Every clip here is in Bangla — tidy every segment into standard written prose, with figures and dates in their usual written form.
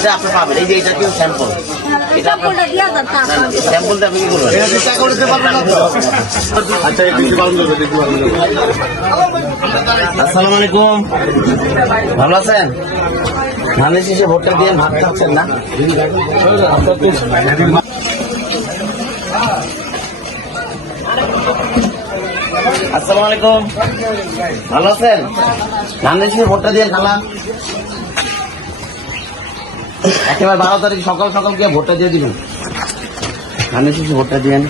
এটা আপনি পাবেন। এই যে এটা কি স্যাম্পল, এটা স্যাম্পলটা দিয়া যান স্যাম্পলটা আপনি কি করবেন? এটা চেষ্টা করতে পারবেন না তো? আচ্ছা একটু পালন করবে, দেখতে পালন করবে। আসসালামু আলাইকুম, ভালো আছেন? ধানের শীষে ভোটটা দিয়ে ভাত খাচ্ছেন না? আসসালামু আলাইকুম, ভালো আছেন? ধানের শীষে ভোটটা দিয়ে খালাম একেবারে 12 তারিখ সকাল সকাল গিয়ে ভোটটা দিয়ে দিবেন। ধানের শীষে ভোটটা দিবেন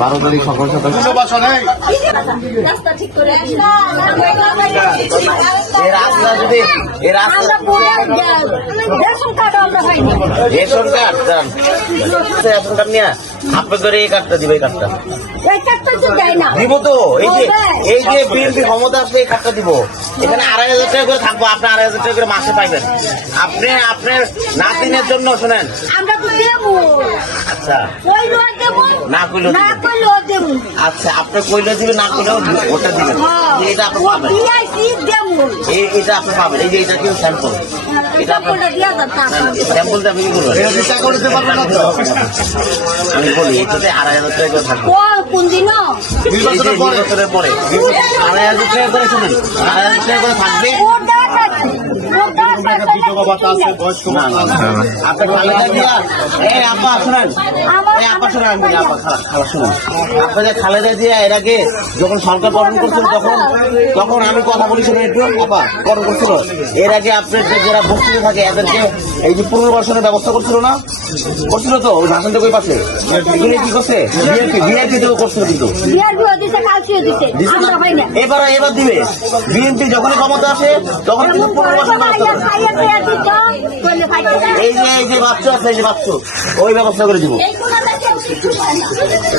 12 তারিখ সকাল সকাল। রাস্তা ঠিক করে এই রাস্তা যদি এই রাস্তা রেশন কার্ড আমরা হয়নি রেশন কার্ড দাঁড়ান, রেশন কার্ড নিয়ে আপনি করে এই কার্ডটা দিবে, এই কার্ডটা এই কার্ডটা তো দেয় না দিব তো। এই যে বিএনপি ক্ষমতা আসলে এই কার্ডটা দিব। এখানে 2,500 টাকা করে থাকবো, আপনি 2,500 টাকা করে মাসে পাইবেন। আপনি আপনার নাতিনের জন্য শোনেন। আমরা তো দেবো আচ্ছা কইলো দেবো না কইলেও না দিবেন। কইলো দেবো আচ্ছা আপনি কইলেও দিবেন, না কইলেও ওটা দিবেন। এটা আপনি পাবেন, দিয়াইছি দেবো এটা আপনি পাবেন। এই যে এটা কি স্যাম্পল, এটা আপনার স্যাম্পলটা দিয়া যান স্যাম্পলটা আপনি কি করবেন? এটা চেষ্টা করতে পারবেন না তো? আমি বলি এটাতে 2,500 টাকা করে থাকবে। কোন দিন নির্বাচনের পরে 2,500 টাকা করে শুনেন, 2,500 টাকা করে থাকবে। আপনার খালেদা জিয়া, এই আপা শুনেন, এই আপা শুনেন, আমি বলি আপা খালা শুনেন, আপনাদের খালেদা জিয়া এর আগে যখন সরকার গঠন করছিল তখন আমি কথা বলি শুনে একটু আপা গঠন করছিল। এর আগে আপনার যারা বস্তিতে থাকে এদেরকে এই যে পুনর্বাসনের ব্যবস্থা করছিল না, করছিল তো ওই ভাষণটা ওই পাশে এগুলো কি করছে? বিএনপি তো করছিল, কিন্তু দিছে না? এবার দিবে। বিএনপি যখনই ক্ষমতা আসে তখন কিন্তু পুনর্বাসন ব্যবস্থা করে। এই যে বাচ্চা আছে, এই যে বাচ্চা ওই ব্যবস্থা করে দিব,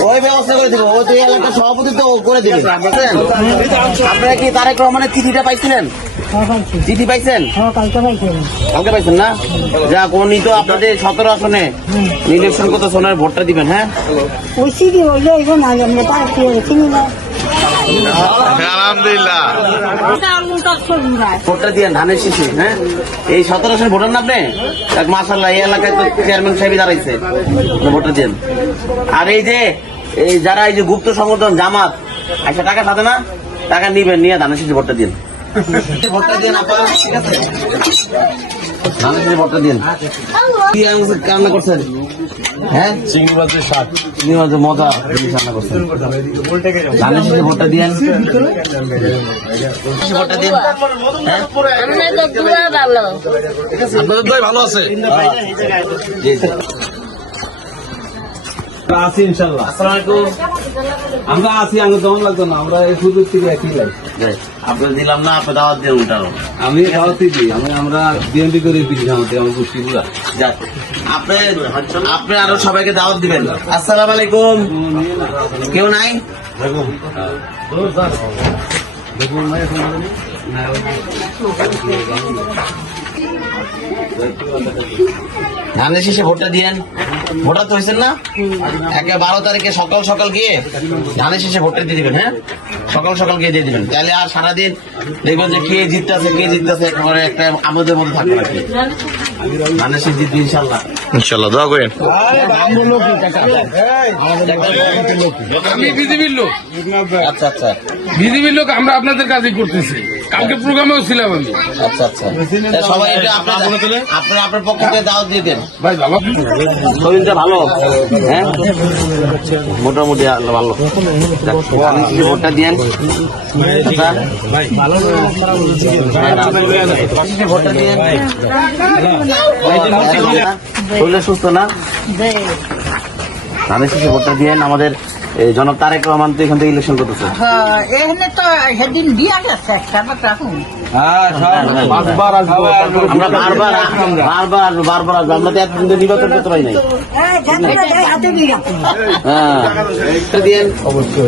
ওই ব্যবস্থা করে দিব। ওই তো এলাকার সভাপতি তো করে দিবে। বুঝলেন? আপনারা কি তারেক রহমানের চিঠিটা পাইছিলেন? চিঠি পাইছেন? কালকে পাইছেন না? যা উনি তো আপনাদের 17 আসনে ইলেকশন করতে সোনার ভোটটা দিবেন। হ্যাঁ আলহামদুলিল্লাহ, ভোটটা দিয়েন ধানের শীষে। হ্যাঁ এই 17 আসনে ভোটার না আপনি? মাশাআল্লাহ, এই এলাকায় তো চেয়ারম্যান সাহেব দাঁড়াইছে, ভোটটা দিয়েন। আর এই যে এই যারা এই যে গুপ্ত সংগঠন জামাত একটা টাকা সাথে না, টাকা নিবেন, নিয়ে ধানের শীষে ভোটটা দিন। ভোটটা দিন আপনারা, ঠিক আছে? ধানের শীষে ভোটটা দিন। কি রান্না করছেন? হ্যাঁ চিংড়ি মাছের শাক, চিংড়ি মাছের মজা রান্না করছেন। ধানের শীষে ভোটটা দিয়েন, ভোটটা দিন। হ্যাঁ আপনাদের দই ভালো আছে? জি জি। আছি ইনশাল্লাহ। আসসালামু আলাইকুম। আমরা আছি, আগে যেমন লাগতো না, আমরা এই সুযোগ থেকে একই লাগে। আপনার দিলাম না, আপনি দাওয়াত দিয়ে উল্টানো। আমি দাওয়াতি দিই, আমরা বিএনপি করে দিচ্ছি, আমাদের আমার গোষ্ঠী পুরা। যাক, আপনি আরো সবাইকে দাওয়াত দিবেন। আসসালামু আলাইকুম। কেউ নাই? ধানের শীষে ভোটটা দিয়েন। ভোটার তো হয়েছেন না? 12 তারিখে সকাল সকাল গিয়ে ধানের শীষে ভোটটা দিয়ে দিবেন। হ্যাঁ সকাল সকাল গিয়ে দিয়ে দিবেন, তাহলে আর সারাদিন দেখবেন যে কে জিততেছে একেবারে একটা আমাদের মধ্যে থাকবে আর কি। ধানের শীষ জিতবে ইনশাল্লাহ। ইনশাল্লাহ দোয়া করেন। আমি বিজেপির লোক, আচ্ছা আচ্ছা বিজেপির লোক, আমরা আপনাদের কাজই করতেছি। কালকে প্রোগ্রামেও ছিলাম আমি। আচ্ছা আচ্ছা, সবাই এটা আপনার পক্ষ থেকে দাওয়াত দিয়ে দেন। ভাই বাবা শরীরটা ভালো? হ্যাঁ মোটামুটি ভালো। ধানের শীষে ভোটটা দিয়েন। ভোটটা দিয়েন। শরীরটা সুস্থ না? ধানের শীষে ভোটটা দিয়েন। আমাদের জনাব তারেক রহমান তো এখান থেকে ইলেকশন করতেছে। এখানে তো সেদিন দিয়া গেছে একটা রাখুন। আমরা বারবার আসবো, আমরা তো এতদিন নির্বাচন করতে পারি নাই। হাতে দিয়ে হ্যাঁ দিয়েন অবশ্যই।